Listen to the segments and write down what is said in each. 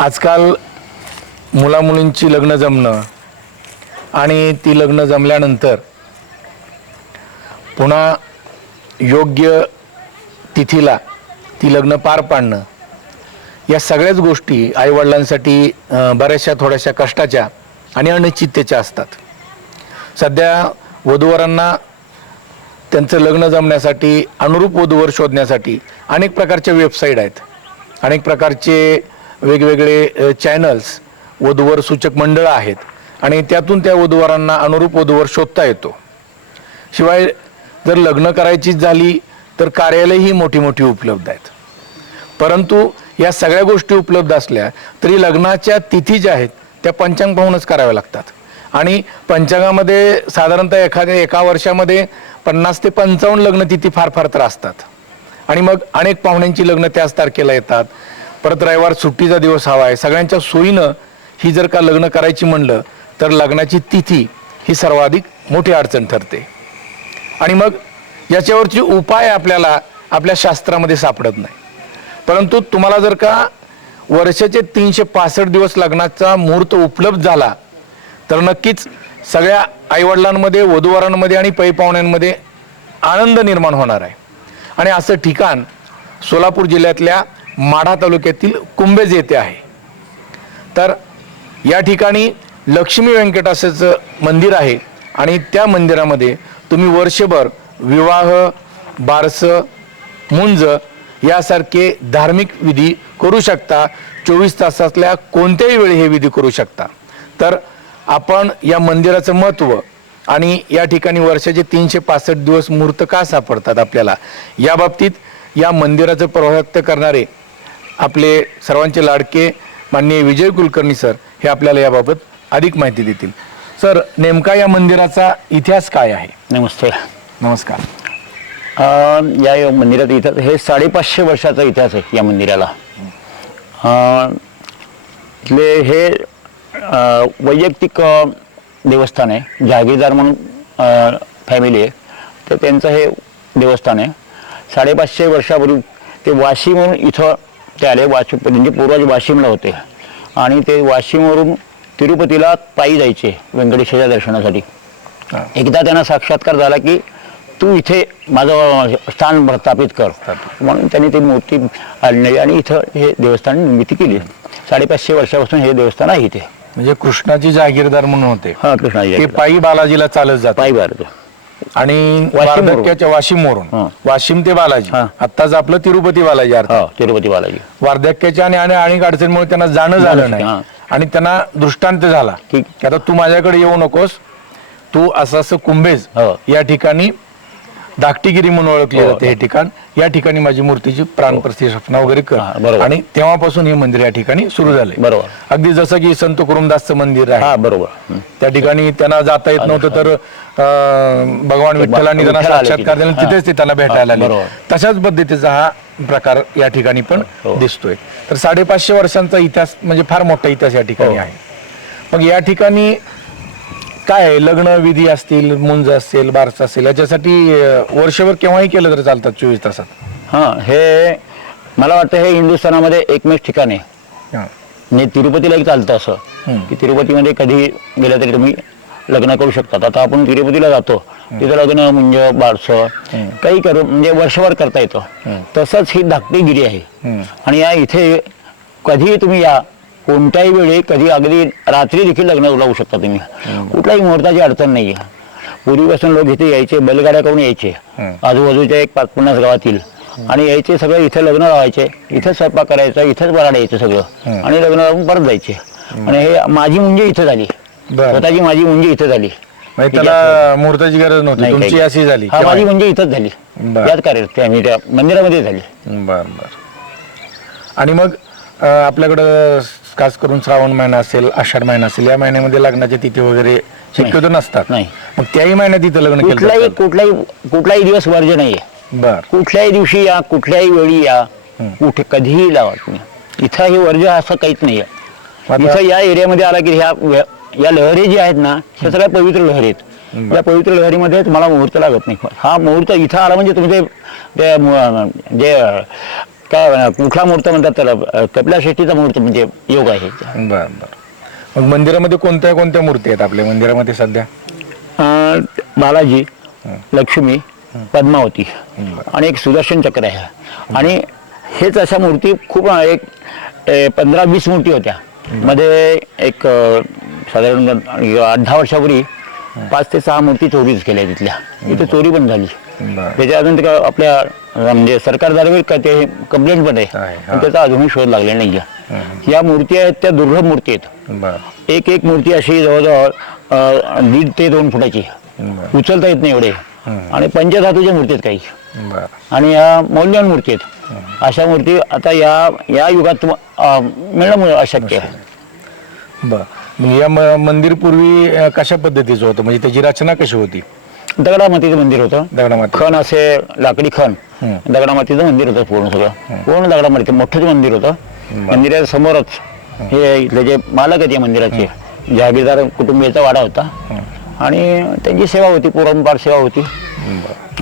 आजकाल मुलामुलींची लग्न जमणं आणि ती लग्न जमल्यानंतर पुन्हा योग्य तिथीला ती लग्न पार पाडणं या सगळ्याच गोष्टी आईवडिलांसाठी बऱ्याचशा थोड्याशा कष्टाच्या आणि अनिश्चिततेच्या असतात. सध्या वधूवरांना त्यांचं लग्न जमण्यासाठी अनुरूप वधूवर शोधण्यासाठी अनेक प्रकारच्या वेबसाईट आहेत. अनेक प्रकारचे वेगवेगळे चॅनल्स वधूवर सूचक मंडळं आहेत आणि त्यातून त्या वधूवरांना अनुरूप वधूवर शोधता येतो. शिवाय जर लग्न करायचीच झाली तर कार्यालयही मोठी मोठी उपलब्ध आहेत. परंतु या सगळ्या गोष्टी उपलब्ध असल्या तरी लग्नाच्या तिथी ज्या आहेत त्या पंचांग पाहूनच कराव्या लागतात. आणि पंचांगामध्ये साधारणतः एखाद्या एका वर्षामध्ये पन्नास ते पंचावन्न लग्न तिथी फार फार तर असतात. आणि मग अनेक पाहुण्यांची लग्न त्याच तारखेला येतात. परत रविवार सुट्टीचा दिवस हवा आहे. सगळ्यांच्या सोयीनं ही जर का लग्न करायची म्हणलं तर लग्नाची तिथी ही सर्वाधिक मोठी अडचण ठरते. आणि मग याच्यावरची उपाय आपल्याला आपल्या शास्त्रामध्ये सापडत नाही. परंतु तुम्हाला जर का वर्षाचे तीनशे पासष्ट दिवस लग्नाचा मुहूर्त उपलब्ध झाला तर नक्कीच सगळ्या आईवडिलांमध्ये वधूवरांमध्ये आणि पै पाहुण्यांमध्ये आनंद निर्माण होणार आहे. आणि असं ठिकाण सोलापूर जिल्ह्यातल्या माढा तालुक्यातील कुंभेज येथे आहे. तर या ठिकाणी लक्ष्मी व्यंकटाचं मंदिर आहे आणि त्या मंदिरामध्ये तुम्ही वर्षभर विवाह बारसं मुंज यासारखे धार्मिक विधी करू शकता. चोवीस तासातल्या कोणत्याही वेळी हे विधी करू शकता. तर आपण या मंदिराचं महत्त्व आणि या ठिकाणी वर्षाचे तीनशे पासष्ट दिवस मुहूर्त का सापडतात आपल्याला? या बाबतीत या मंदिराचं प्रवक्त करणारे आपले सर्वांचे लाडके माननीय विजय कुलकर्णी सर हे आपल्याला याबाबत अधिक माहिती देतील. सर नेमका या मंदिराचा इतिहास काय आहे? नमस्ते. नमस्कार. अं, या मंदिरात इतिहास हे साडेपाचशे वर्षाचा इतिहास आहे या मंदिराला. अं, इथले हे अं, वैयक्तिक अं, देवस्थान आहे. जहागीरदार म्हणून फॅमिली आहे. तर त्यांचं हे देवस्थान आहे. साडेपाचशे वर्षापूर्वी ते वाशी म्हणून इथं ते आले वाशी त्यांचे पूर्वज वाशिमला होते. आणि ते वाशिमवरून तिरुपतीला पायी जायचे व्यंकटेशाच्या दर्शनासाठी. एकदा त्यांना साक्षात्कार झाला की तू इथे माझं स्थान प्रस्थापित कर. म्हणून त्यांनी ती मूर्ती आणली आणि इथं हे देवस्थान निर्मिती केली. साडेपाचशे वर्षापासून हे देवस्थान आहे इथे. म्हणजे कृष्णाची जहागीरदार म्हणून होते. हा कृष्णाजी पायी बालाजीला चालत जातात पायी भारत आणि वाशिमवरून. वार्धक्याच्या वाशिमवरून हा. वाशिम ते बालाजी हा. आत्ताच आपलं तिरुपती बालाजी अर्थ हो तिरुपती बालाजी वार्धक्याच्या आणि आणि अनेक अडचणीमुळे त्यांना जाणं झालं नाही. आणि त्यांना दृष्टांत झाला ठीक. की आता तू माझ्याकडे येऊ नकोस तू असं असं कुंभेज हो. या ठिकाणी धाकटीगिरी म्हणून ओळखले हो. जाते हे ठिकाण या ठिकाणी माझी मूर्तीची प्राण प्रतिष्ठापना वगैरे कर हा, बरोबर. आणि तेव्हापासून हे मंदिर या ठिकाणी सुरू झाले बरोबर. अगदी जसं की संत कुरुमदासचं मंदिर हा आहे बरोबर हं. त्या ठिकाणी त्यांना जाता येत नव्हतं तर अं, भगवान विठ्ठलांनी त्यांना विठ्ठल आले साक्षात्कार तिथे. दिला तिथेच ते त्यांना भेटायला आले बरोबर. तशाच पद्धतीचा हा प्रकार या ठिकाणी पण हो. दिसतोय तर साडेपाचशे वर्षांचा इतिहास म्हणजे फार मोठा इतिहास या ठिकाणी हो. आहे मग या ठिकाणी काय आहे? लग्न विधी असतील मुंज असेल बारस असेल याच्यासाठी अं, वर्षभर केव्हाही केलं तर चालतात चोवीस तासात. हां हे मला वाटतं हे हिंदुस्थानामध्ये एकमेव ठिकाण आहे. हा. म्हणजे तिरुपतीला एक चालतं असं हम्म. की तिरुपतीमध्ये कधी गेलं तरी तुम्ही लग्न करू शकतात. आता आपण तिरुपतीला जातो तिथं लग्न म्हणजे बारसं काही करू म्हणजे वर्षभर करता येतं. तसंच ही धाकटीगिरी आहे. हम्म. आणि या इथे कधीही तुम्ही या कोणत्याही वेळी कधी अगदी रात्री देखील लग्न लावू शकता तुम्ही. कुठल्याही मुहूर्ताची अडचण नाही आहे पूर्वीपासून लोक इथे यायचे बैलगाड्या करून यायचे. आजूबाजूच्या एक पाच पन्नास गावातील. आणि यायचे सगळे इथे लग्न लावायचे इथेच स्वयंपाक करायचा इथेच बराड यायचं सगळं. आणि लग्न लावून परत जायचे. आणि हे माझी मुंजी इथे झाली. स्वतःची माझी मुंजी इथे झाली. म्हणजे त्याला मुहूर्ताची गरज नव्हती. तुमची. अशी झाली. हा? माझी मुंजी इथंच झाली. याच कार्य आम्ही त्या मंदिरामध्ये झाली. बर बर. आणि मग आपल्याकडं खास करून श्रावण महिना असेल आषाढ महिना असेल या महिन्यामध्ये लग्नाच्या तिथी वगैरे शक्यतो नसतात. नाही. मग त्याही महिन्यात तिथं लग्न केलं कुठलाही जातं. कुठलाही कुठलाही दिवस वर्ज नाहीये. बर. कुठल्याही दिवशी या कुठल्याही वेळी या. कुठे कधीही लावा तुम्ही. इथं हे वर्ज असं काहीच नाहीये. आता- इथं या एरियामध्ये आला की ह्या या लहरी ज्या आहेत ना ह्या सगळ्या पवित्र लहरी आहेत या पवित्र लहरीमध्ये तुम्हाला मुहूर्त लागत नाही. हा मुहूर्त इथं आला म्हणजे तुमचे ते मु- जे काय कुठला मुहूर्त म्हणतात त्याला? अं, कपिलाष्टीचा मुहूर्त म्हणजे योग आहे. बर बर. मग मंदिरामध्ये कोणत्या कोणत्या मूर्ती आहेत आपल्या? मंदिरामध्ये सध्या? अं, बालाजी लक्ष्मी पद्मावती आणि एक सुदर्शन चक्र आहे. आणि हेच अशा मूर्ती खूप अं, एक पंधरा वीस मूर्ती होत्या. मध्ये एक अं, साधारण आठ दहा वर्षापूर्वी पाच ते सहा मूर्ती चोरीच केल्या तिथल्या. इथे चोरी पण झाली. त्याच्या अजून ते आपल्या म्हणजे सरकारद्वारे का ते कंप्लेंट पण आहे. पण त्याचा अजूनही शोध लागलेला नाही या मूर्ती आहेत त्या दुर्लभ मूर्ती आहेत. एक एक मूर्ती अशी जवळजवळ दीड ते दोन फुटाची. उचलता येत नाही एवढे. आणि पंचधातूच्या मूर्ती आहेत काही. आणि या मौल्यवान मूर्ती आहेत. अशा मूर्ती आता या या युगात मिळणं अशक्य आहे. बर. या मंदिर पूर्वी कशा पद्धतीचं होतं? म्हणजे त्याची रचना कशी होती? दगडामातीचं मंदिर होतं. दगडामाती. खण असे लाकडी खण. दगडामातीचं मंदिर होतं पूर्ण सगळं. पूर्ण दगडामाती मोठंच मंदिर होतं. मंदिराच्या समोरच हे इथले जे मालक आहेत या मंदिराचे जहागीरदार कुटुंबियाचा वाडा होता. आणि त्यांची सेवा होती पुरंपार सेवा होती.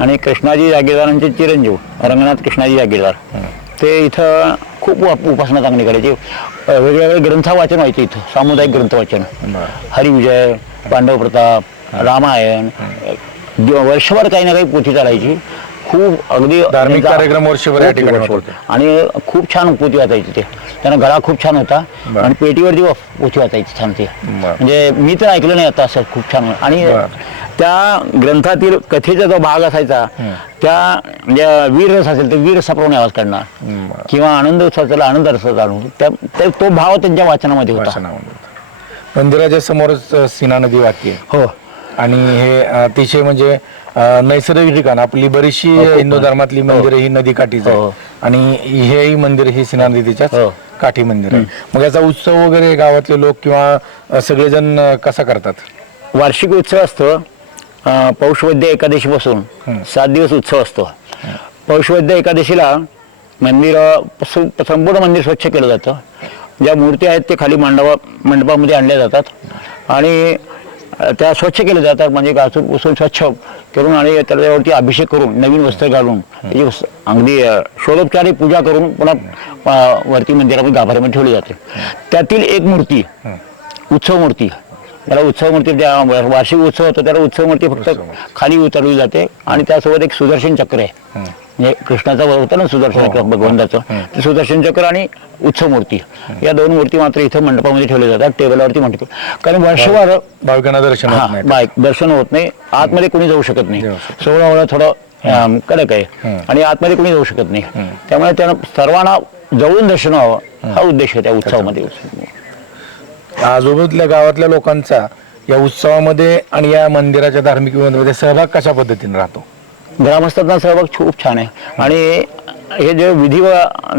आणि कृष्णाजी जागीरदारांचे चिरंजीव रंगनाथ कृष्णाजी जागीरदार. ते इथं खूप उप- उपासना चांगली करायची. अ, वेगवेगळे ग्रंथ वाचन व्हायचे इथं सामुदायिक ग्रंथ वाचन हरिविजय पांडव प्रताप रामायण वर्षभर काही ना काही पोथी चालायची खूप अगदी धार्मिक कार्यक्रम वर्षभर या ठिकाणी. होत. आणि खूप छान पोथी वाचायची ते त्यांना गळा खूप छान होता बरं. आणि पेटीवरती व- पोथी वाचायची छान ते बरं. म्हणजे मी तर ऐकलं नाही आता असं खूप छान आणि बरं. त्या ग्रंथातील कथेचा जो भाग असायचा त्या म्हणजे वीररस असेल तर वीररसाप्रमाणे आवाज काढणार. किंवा आनंद उत्सवाचा आनंद रस त्या ते- तो भाव त्यांच्या वाचनामध्ये होता वाचनामध्ये. मंदिराच्या समोरच अ, सीना नदी वाहते हो आणि हे अतिशय म्हणजे नैसर्गिक ठिकाण आपली बरीचशी हिंदू धर्मातली मंदिरं ही. हो. आहे आणि हेही मंदिर ही सीना नदीच्याच हो. काठी मंदिर आहे मग याचा उत्सव वगैरे गावातले लोक किंवा सगळेजण कसा करतात? वार्षिक उत्सव असतो. पौषवद्य एकादशीपासून सात दिवस उत्सव असतो. पौषवद्य एकादशीला मंदिर संपूर्ण मंदिर स्वच्छ केलं जातं. ज्या मूर्ती आहेत ते खाली मंडपा मंडपामध्ये आणल्या जातात. आणि त्या स्वच्छ केल्या जातात. म्हणजे घासून पुसून स्वच्छ करून आणि त्याच्यावरती अभिषेक करून नवीन वस्त्र घालून त्याची अगदी अं, षोडोपचारी पूजा करून पुन्हा वरती मंदिरामध्ये गाभाऱ्यामध्ये ठेवली जाते. त्यातील एक मूर्ती उत्सव मूर्ती त्याला उत्सव मूर्ती ज्या वार्षिक उत्सव होतो त्याला उत्सव मूर्ती फक्त खाली उतरवली जाते आणि त्यासोबत एक सुदर्शन चक्र आहे. म्हणजे कृष्णाचा होतं ना सुदर्शन चक्र भगवंताचं ते सुदर्शन चक्र आणि उत्सव मूर्ती. या दोन मूर्ती मात्र इथं मंडपामध्ये ठेवल्या जातात टेबलावरती म्हणतो कारण वर्षभर भाविकांना दर्शन हा दर्शन होत नाही. आतमध्ये कोणी जाऊ शकत नाही. सोहळा वेळा थोडं कडक आहे. आणि आतमध्ये कोणी जाऊ शकत नाही. त्यामुळे त्यांना सर्वांना जवळून दर्शन व्हावं हा. उद्देश आहे त्या उत्सवामध्ये. आजूबाजूल्या गावातल्या लोकांचा या उत्सवामध्ये आणि या मंदिराच्या धार्मिक सहभाग कशा पद्धतीने राहतो? ग्रामस्थांचा सहभाग खूप छान आहे. आणि हे जे विधी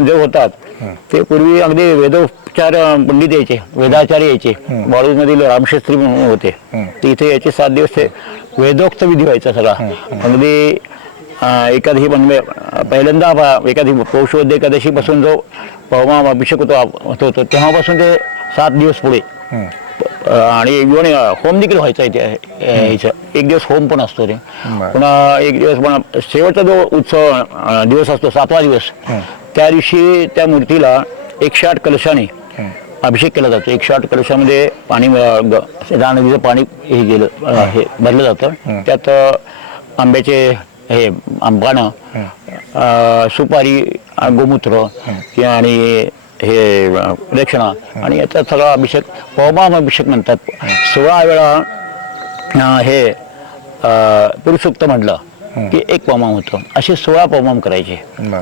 जे होतात ते पूर्वी अगदी वेदोपचार पंडित यायचे वेदाचार्य यायचे. मधील रामशास्त्री म्हणून होते. ते इथे यायचे सात दिवस. ते वेदोक्त विधी व्हायचा सगळा. अगदी एकादशी म्हणजे पहिल्यांदा एकादशी पौषवद्य एकादशीपासून जो पवमा अभिषेक होतो होतो होतो तेव्हापासून ते सात दिवस पुढे. आणि इव्हन होम देखील व्हायचा इथे अ, इथं. एक दिवस होम पण असतो रे बरं. पुन्हा एक दिवस पण शेवटचा जो उत्सव दिवस असतो सातवा दिवस त्या दिवशी त्या मूर्तीला एकशे आठ कलशाने अभिषेक केला जातो. एकशे आठ कलशामध्ये पाणी नदीचं पाणी हे गेलं हे भरलं जातं. त्यात आंब्याचे हे आंबाणं अ, सुपारी गोमूत्र आणि हे अ, दक्षिणा आणि याचा सगळा अभिषेक पवमान अभिषेक म्हणतात. सोळा वेळा हे पुरुषोक्त म्हटलं की एक पवमान होतं. असे सोळा पवमान करायचे.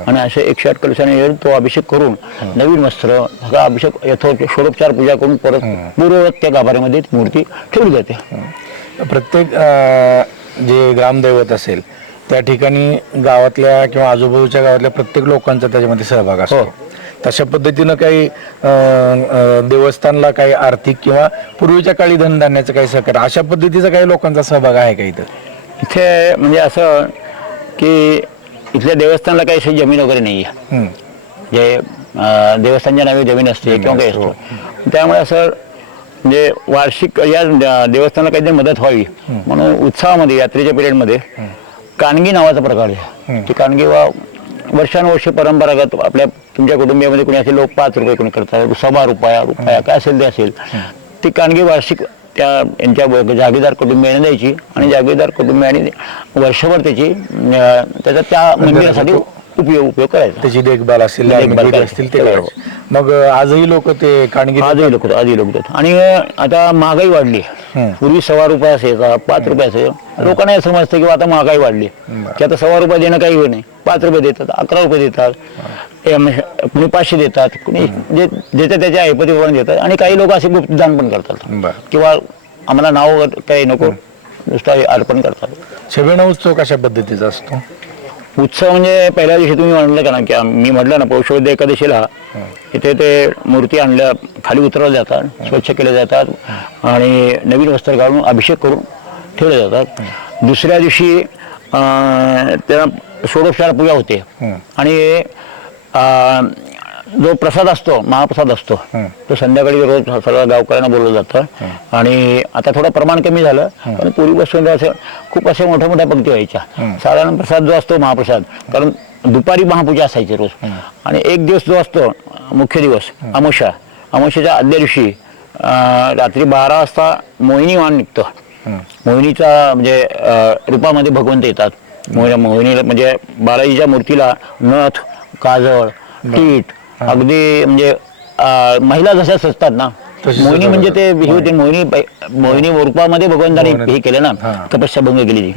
आणि असे एकशे आठ कलशाने तो अभिषेक करून नवीन वस्त्र सगळा अभिषेक यथोचित षोडोपचार पूजा करून परत पूर्ववत त्या गाभाऱ्यामध्ये मूर्ती ठेवली जाते. प्रत्येक जे ग्रामदैवत असेल त्या ठिकाणी गावातल्या किंवा आजूबाजूच्या गावातल्या प्रत्येक लोकांचा त्याच्यामध्ये सहभाग असतो. हो. तशा पद्धतीनं काही देवस्थानला काही आर्थिक किंवा पूर्वीच्या काळी धनधान्याचं काही सहकार्य अशा पद्धतीचा काही लोकांचा सहभाग आहे का इथं? इथे म्हणजे असं की इथल्या देवस्थानला काही अशी जमीन वगैरे नाही आहे. जे देवस्थानच्या नावे जमीन असते किंवा काही असतो त्यामुळे असं म्हणजे वार्षिक या देवस्थानाला काहीतरी मदत व्हावी म्हणून उत्सवामध्ये यात्रेच्या पिरियडमध्ये कानगी नावाचा प्रकार आहे. ती कानगी वा वर्षानुवर्ष परंपरागत आपल्या तुमच्या कुटुंबियामध्ये कोणी असेल लोक पाच रुपये कोणी करतात सव्वा रुपया रुपया काय असेल ते असेल ती कानगी वार्षिक त्या यांच्या जागीरदार कुटुंबियाने द्यायची आणि जागीरदार कुटुंबियाने वर्षभर त्याची त्याचा त्या मंदिरासाठी उपयोग उपयोग करायचा त्याची देखभाल असेल. असतील ते. मग आजही लोक ते काणगी आजही लोक आजही लोक आणि आता महागाई वाढली. पूर्वी सव्वा रुपये असायचा पाच रुपये असायचं लोकांना हे समजतं की आता महागाई वाढली. की आता सव्वा रुपये देणं काही हे नाही. पाच रुपये देतात अकरा रुपये देतात. कुणी पाचशे देतात कुणी जे ज्याच्या त्याच्या ऐपतीप्रमाणे देतात. आणि काही लोक असे गुप्तदान पण करतात. किंवा आम्हाला नाव काही नको नुसतं अर्पण करतात. छबिणा उत्सव कशा पद्धतीचा असतो? उत्सव म्हणजे पहिल्या दिवशी तुम्ही म्हणलं का ना की मी म्हटलं ना पौषवद्य एकादशीला इथे ते मूर्ती आणल्या खाली उतरवल्या जातात स्वच्छ केल्या जातात आणि नवीन वस्त्र घालून अभिषेक करून ठेवले जातात. दुसऱ्या दिवशी त्याला षोडोपचार पूजा होते आणि जो प्रसाद असतो महाप्रसाद असतो तो संध्याकाळी रोज सर्व गावकऱ्यांना बोलवलं जातं. आणि आता थोडं प्रमाण कमी झालं पण पूर्वीपासून असं खूप अशा मोठ्या मोठ्या पंक्ती व्हायच्या. साधारण प्रसाद जो असतो महाप्रसाद कारण दुपारी महापूजा असायची रोज. आणि एक दिवस जो असतो मुख्य दिवस अमावस्या. अमावस्याच्या आदल्या दिवशी रात्री बारा वाजता मोहिनी वाण निघतो. मोहिनीचा म्हणजे रूपामध्ये भगवंत येतात. मोहिनी मोहिनीला म्हणजे बालाजीच्या मूर्तीला नथ काजळ टीट अगदी म्हणजे महिला जशा सजतात ना मोहिनी. म्हणजे ते ही होती मोहिनी मोहिनी रूपामध्ये भगवंताने हे केलं ना हा. तपस्या भंग केली ती.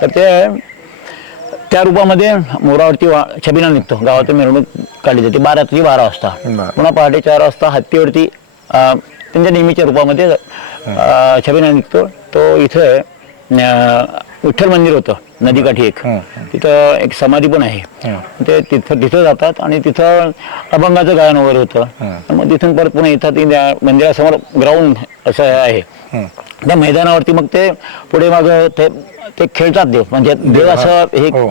तर ते त्या रूपामध्ये मोरावरती छबिना निघतो गावातून मिरवणूक काढली जाते बारा ते बारा वाजता. पुन्हा पहाटे चार वाजता हत्तीवरती त्यांच्या नेहमीच्या रूपामध्ये छबिना निघतो. तो इथं विठ्ठल मंदिर होतं. नदीकाठी एक. तिथं एक समाधी पण आहे. ते तिथं तिथं जातात आणि तिथं अभंगाचं गायन वगैरे होतं. मग तिथून परत पुन्हा त्या मंदिरासमोर ग्राउंड असं आहे. त्या मैदानावरती मग ते पुढे मग ते ते खेळतात देव. म्हणजे देव असं हे हो.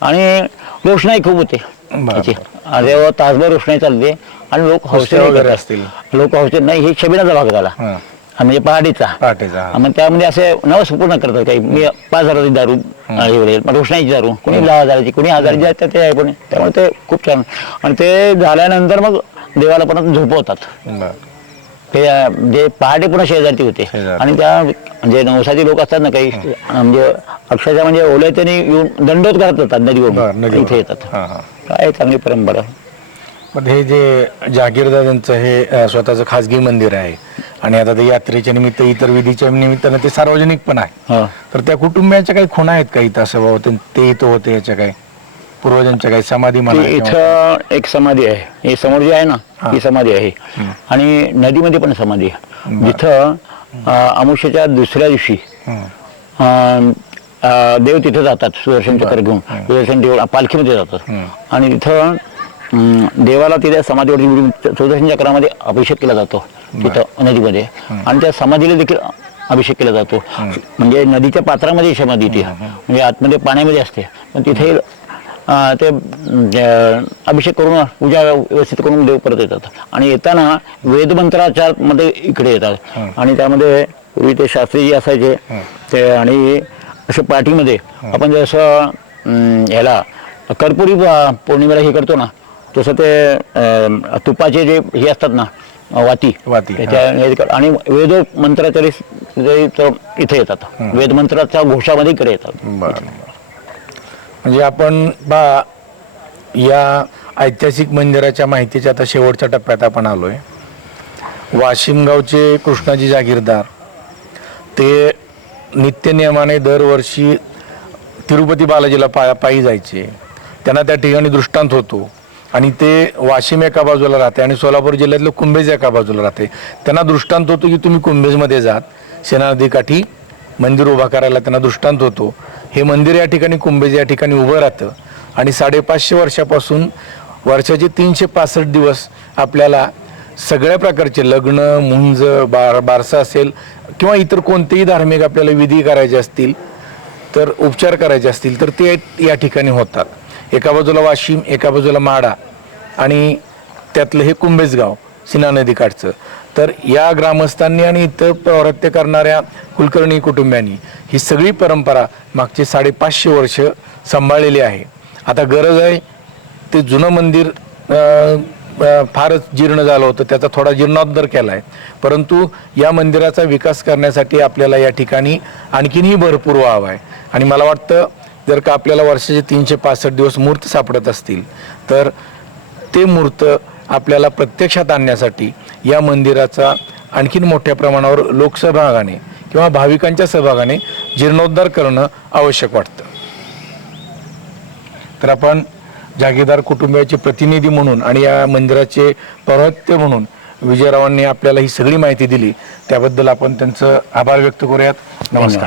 आणि रोषणाई खूप होते. देव तासभर रोषणाई चालते आणि लोक हौसे वगैरे असतील. लोक हौसे नाही हे छबिनाचा भाग झाला. हं. हा, म्हणजे पहाटेचा पहाटेचा, हा. हा, मग त्यामध्ये असे नवस पूर्ण करतात काही मी पाच हजाराची दारू हे वगैरे, मग रोषणाईची दारू कोणी दहा हजाराची कोणी हजाराची आहे, ते आहे कोणी त्यामुळे ते खूप छान आणि ते झाल्यानंतर मग देवाला पण झोपवतात बरं. ते अं, जे पहाटे पुन्हा शेजारती होते शेजारती. आणि त्या म्हणजे नवसाची लोक असतात ना काही म्हणजे अक्षरशः म्हणजे ओले त्यांनी येऊन दंडोत करत जातात बरं, नदीवरून नदीवर. इथे येतात हां, हां. काय चांगली परंपरा हे जे जागीरदारांचं हे अ, स्वतःचं खाजगी मंदिर आहे आणि आता ते यात्रेच्या निमित्त इतर विधीच्या निमित्तानं ते सार्वजनिक पण आहे. हा. तर त्या कुटुंबियांच्या काही खुणा आहेत का इथं असं बाबा? ते- इथं होते याच्या काही पूर्वजांच्या काही समाधी म्हणा इथं एक समाधी आहे. ही समोर जी आहे ना ही. समाधी आहे. आणि नदीमध्ये पण समाधी आहे. जिथं अं, अमावस्येच्या दुसऱ्या दिवशी हं. देव तिथे जातात सुदर्शन चक्र घेऊन. सुदर्शन देव पालखीमध्ये जातात. आणि तिथं देवाला तिथे समाधीवरती सुदर्शन चक्रामध्ये अभिषेक केला जातो तिथं नदीमध्ये. आणि त्या समाधीला देखील अभिषेक केला जातो. म्हणजे नदीच्या पात्रामध्ये समाधी ती. म्हणजे आतमध्ये पाण्यामध्ये असते. पण तिथे ते अभिषेक करून पूजा व्यवस्थित करून देव परत येतात. आणि येताना वेदमंत्राच्या मध्ये इकडे येतात. आणि त्यामध्ये पूर्वी ते शास्त्री जे असायचे ते आणि असे पाठीमध्ये आपण जसं ह्याला कर्पुरी पौर्णिमेला हे करतो ना तसं ते तुपाचे जे हे असतात ना वाती वाती, त्याच्या आणि वेद मंत्राच्या इथे येतात. वेदमंत्राच्या घोषामध्ये इकडे येतात. बरं. म्हणजे आपण बा या ऐतिहासिक मंदिराच्या माहितीच्या आता शेवटच्या टप्प्यात आपण आलोय. वाशिम गावचे कृष्णाजी जागीरदार ते नित्यनियमाने दरवर्षी तिरुपती बालाजीला पा पायी जायचे. त्यांना त्या ठिकाणी दृष्टांत होतो. आणि ते वाशिम एका बाजूला राहते आणि सोलापूर जिल्ह्यातलं कुंभेज एका बाजूला राहते. त्यांना दृष्टांत होतो की तुम्ही कुंभेजमध्ये जात. सेना नदीकाठी मंदिर उभा करायला त्यांना दृष्टांत होतो. हे मंदिर या ठिकाणी कुंभेज या ठिकाणी उभं राहतं. आणि साडेपाचशे वर्षापासून वर्षाचे तीनशे पासष्ट दिवस आपल्याला सगळ्या प्रकारचे लग्न मुंज बार बारसा असेल किंवा इतर कोणतेही धार्मिक आपल्याला विधी करायचे असतील तर उपचार करायचे असतील तर ते या ठिकाणी होतात. एका बाजूला वाशिम एका बाजूला माडा आणि त्यातलं हे कुंभेजगाव सिना नदीकाठचं. तर या ग्रामस्थांनी आणि इतर प्रवृत्त करणाऱ्या कुलकर्णी कुटुंबियांनी ही सगळी परंपरा मागचे साडेपाचशे वर्ष सांभाळलेली आहे. आता गरज आहे ते जुनं मंदिर फारच जीर्ण झालं होतं त्याचा थोडा जीर्णोद्धार केला आहे परंतु या मंदिराचा विकास करण्यासाठी आपल्याला या ठिकाणी आणखीनही भरपूर व्हावं आहे. आणि मला वाटतं जर का आपल्याला वर्षाचे तीनशे पासष्ट दिवस मूर्त सापडत असतील तर ते मूर्त आपल्याला प्रत्यक्षात आणण्यासाठी या मंदिराचा आणखीन मोठ्या प्रमाणावर लोकसहभागाने किंवा भाविकांच्या सहभागाने जीर्णोद्धार करणं आवश्यक वाटतं. तर आपण जागीरदार कुटुंबियाचे प्रतिनिधी म्हणून आणि या मंदिराचे पौरोहित्य म्हणून विजयरावांनी आपल्याला ही सगळी माहिती दिली. त्याबद्दल आपण त्यांचं आभार व्यक्त करूयात. नमस्कार.